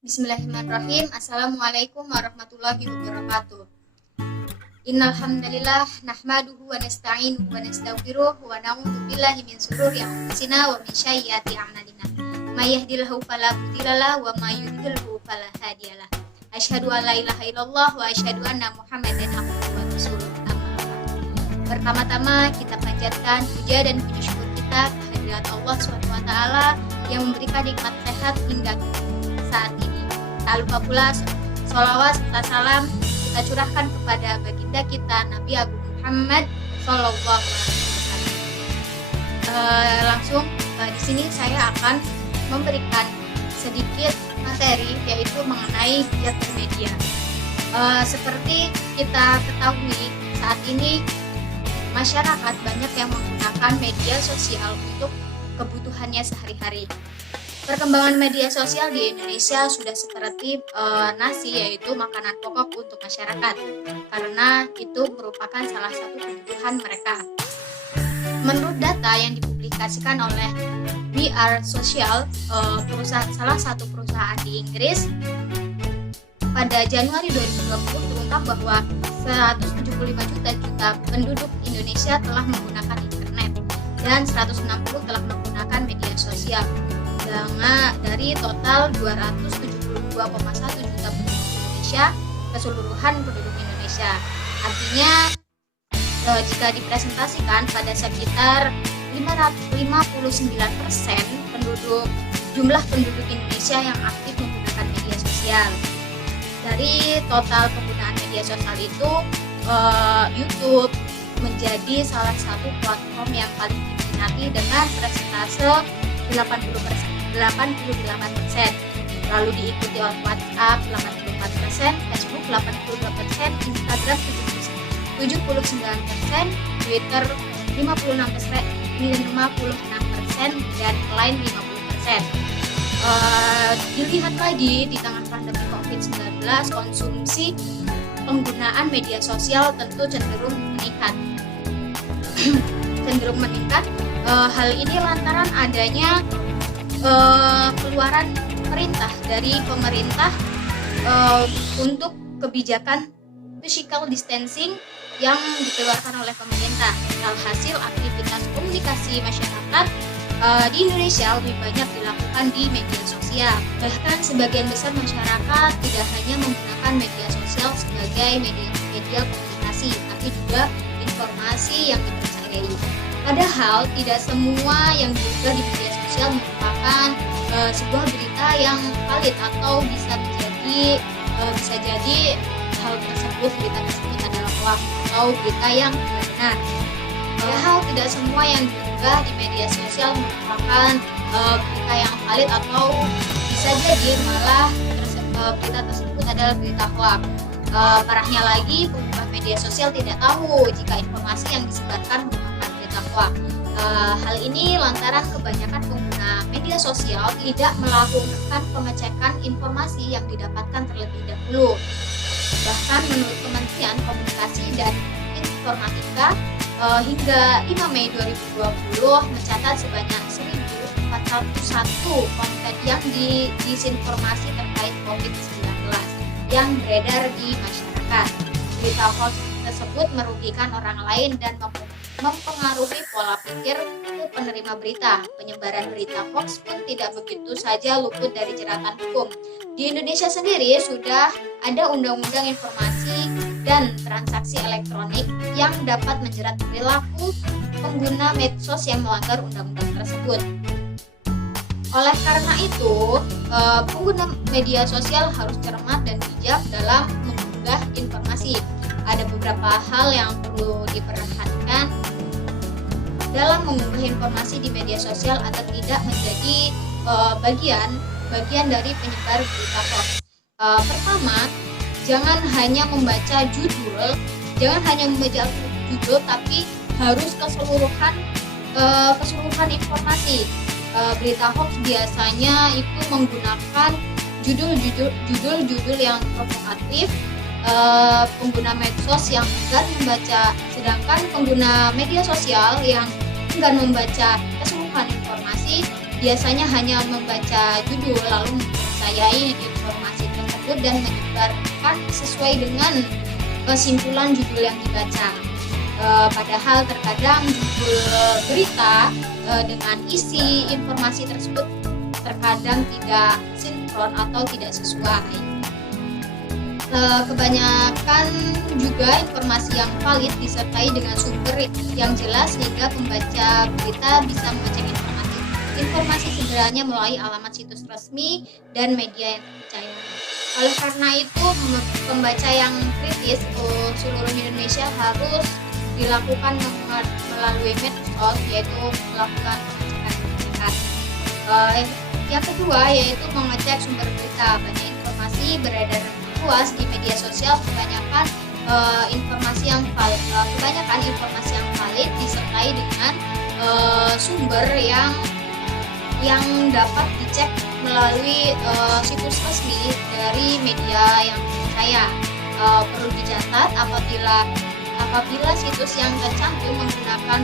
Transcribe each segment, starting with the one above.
Bismillahirrahmanirrahim. Assalamualaikum warahmatullahi wabarakatuh. Innal hamdalillah nahmaduhu wa nasta'inuhu wa nastaghfiruh wa na'udzu billahi min shururi anfusina wa min sayyiati a'malina. May yahdihillahu fala mudhillalah wa may yudhlilhu fala hadiyalah. Asyhadu an la ilaha illallah wa asyhadu anna Muhammadan abduhu wa rasuluh. Pertama-tama kita panjatkan puja dan puji syukur kita kehadirat Allah SWT yang memberikan nikmat sehat hingga saat ini. Tak lupa pula sholawat serta salam kita curahkan kepada baginda kita Nabi Agung Muhammad Sallallahu Alaihi Wasallam. Langsung di sini saya akan memberikan sedikit materi yaitu mengenai giat bermedia. Seperti kita ketahui saat ini masyarakat banyak yang menggunakan media sosial untuk kebutuhannya sehari-hari. Perkembangan media sosial di Indonesia sudah seperti nasi, yaitu makanan pokok untuk masyarakat, karena itu merupakan salah satu kebutuhan mereka. Menurut data yang dipublikasikan oleh We Are Social, salah satu perusahaan di Inggris, pada Januari 2020 terungkap bahwa 175 juta penduduk Indonesia telah menggunakan internet dan 160 telah menggunakan media sosial. Dari total 272,1 juta penduduk Indonesia, keseluruhan penduduk Indonesia. Artinya jika dipresentasikan pada sekitar 59% jumlah penduduk Indonesia yang aktif menggunakan media sosial. Dari total penggunaan media sosial itu, YouTube menjadi salah satu platform yang paling diminati dengan persentase 88%, lalu diikuti oleh WhatsApp 84%, Facebook 82%, Instagram 79%, Twitter 56%, dan lain 50%. Dilihat lagi di tengah pandemi COVID-19, konsumsi penggunaan media sosial tentu cenderung meningkat. Hal ini lantaran adanya keluaran perintah dari pemerintah untuk kebijakan physical distancing yang dikeluarkan oleh pemerintah. Alhasil aktivitas komunikasi masyarakat di Indonesia lebih banyak dilakukan di media sosial. Bahkan sebagian besar masyarakat tidak hanya menggunakan media sosial sebagai media komunikasi, tapi juga informasi yang dipercayai. Padahal tidak semua yang diunggah di media sosial merupakan sebuah berita yang valid, atau bisa jadi berita tersebut adalah hoax atau berita yang benar. Padahal tidak semua yang diunggah di media sosial merupakan berita yang valid, atau bisa jadi malah berita tersebut adalah berita hoax. Parahnya lagi, pengguna media sosial tidak tahu jika informasi yang disebarkan merupakan berita hoax. Hal ini lantaran kebanyakan pengguna media sosial tidak melakukan pengecekan informasi yang didapatkan terlebih dahulu. Bahkan menurut Kementerian Komunikasi dan Informatika, hingga 5 Mei 2020 mencatat sebanyak 1.401 konten yang disinformasi terkait COVID-19 yang beredar di masyarakat. Berita hoax tersebut merugikan orang lain dan mempengaruhi pola pikir penerima berita. Penyebaran berita hoax pun tidak begitu saja luput dari jeratan hukum. Di Indonesia sendiri sudah ada undang-undang informasi dan transaksi elektronik yang dapat menjerat perilaku pengguna medsos yang melanggar undang-undang tersebut. Oleh karena itu, pengguna media sosial harus cermat dan bijak dalam mengunggah informasi. Ada beberapa hal yang perlu diperhatikan dalam mengunggah informasi di media sosial agar tidak menjadi bagian dari penyebar berita hoax. Pertama, jangan hanya membaca judul, tapi harus keseluruhan informasi. Berita hoax biasanya itu menggunakan judul yang provokatif. Pengguna medsos yang enggan membaca, sedangkan pengguna media sosial yang enggan membaca keseluruhan informasi biasanya hanya membaca judul lalu mempercayai informasi tersebut dan menyebarkan sesuai dengan kesimpulan judul yang dibaca. Padahal terkadang judul berita dengan isi informasi tersebut terkadang tidak sinkron atau tidak sesuai. Kebanyakan juga informasi yang valid disertai dengan sumber yang jelas sehingga pembaca berita bisa mengecek informasi sebenarnya melalui alamat situs resmi dan media yang terpercaya. Oleh karena itu, pembaca yang kritis seluruh Indonesia harus dilakukan melalui medsos, yaitu melakukan pengecekan. Yang kedua yaitu mengecek sumber berita. Banyak informasi beredar luas di media sosial, kebanyakan informasi yang valid disertai dengan sumber yang dapat dicek melalui situs resmi dari media yang dipercaya. Perlu dicatat apabila situs yang tercantum menggunakan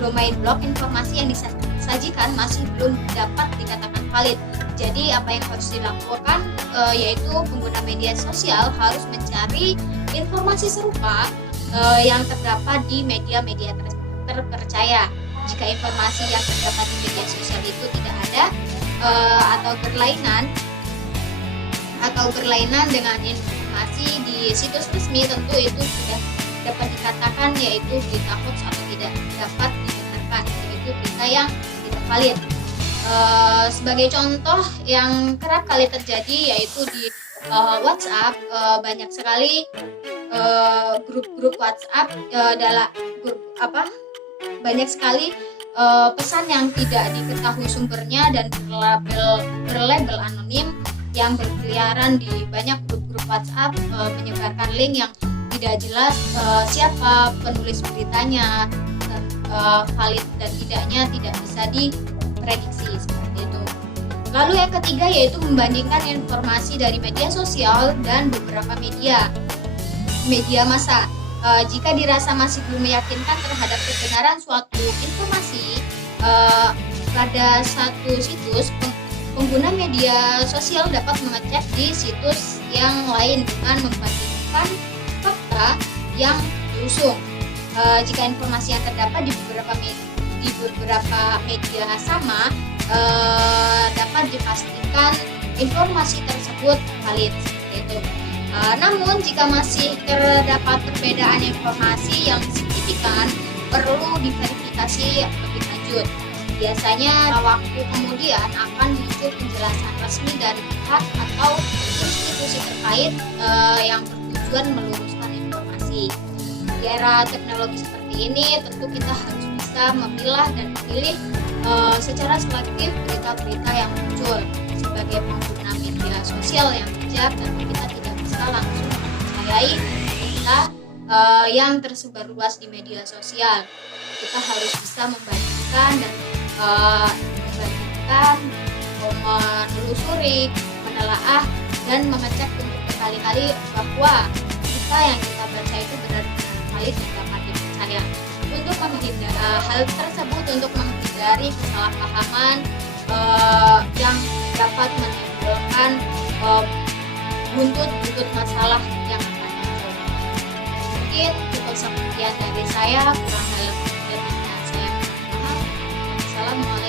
domain blog, informasi yang disajikan masih belum dapat dikatakan valid. Jadi apa yang harus dilakukan yaitu pengguna media sosial harus mencari informasi serupa yang terdapat di media-media terpercaya. Jika informasi yang terdapat di media sosial itu tidak ada atau berlainan dengan informasi di situs resmi, tentu itu sudah dapat dikatakan yaitu berita hoax atau tidak dapat dibenarkan, yaitu berita yang tidak valid. Sebagai contoh yang kerap kali terjadi yaitu di WhatsApp, banyak sekali grup-grup WhatsApp banyak sekali pesan yang tidak diketahui sumbernya dan berlabel anonim yang berkeliaran di banyak grup-grup WhatsApp, menyebarkan link yang tidak jelas siapa penulis beritanya, dan valid dan tidaknya tidak bisa diprediksi seperti itu. Lalu yang ketiga yaitu membandingkan informasi dari media sosial dan beberapa media massa. Jika dirasa masih belum meyakinkan terhadap kebenaran suatu informasi pada satu situs, pengguna media sosial dapat mengecek di situs yang lain dengan membandingkan fakta yang diusung. Jika informasi yang terdapat di beberapa media sama, dapat dipastikan informasi tersebut valid seperti itu. Namun jika masih terdapat perbedaan informasi yang signifikan, perlu diverifikasi lebih lanjut. Biasanya waktu kemudian akan muncul penjelasan resmi dari pihak atau institusi terkait yang bertujuan meluruskan informasi. Di era teknologi seperti ini, tentu kita harus bisa memilah dan memilih secara selektif berita-berita yang muncul. Sebagai pengguna media sosial yang bijak, tentu kita tidak bisa langsung mempercayai berita yang tersebar luas di media sosial. Kita harus bisa membandingkan dan menelusuri, menelaah dan mengecek untuk berkali-kali bahwa berita yang kita baca itu benar-benar valid dan dapat dipercaya. Untuk menghindari hal tersebut, untuk menghindari kesalahpahaman yang dapat menimbulkan buntut masalah yang akan muncul. Mungkin cukup sekian dari saya, kurang lebihnya saya mohon maaf. Assalamualaikum.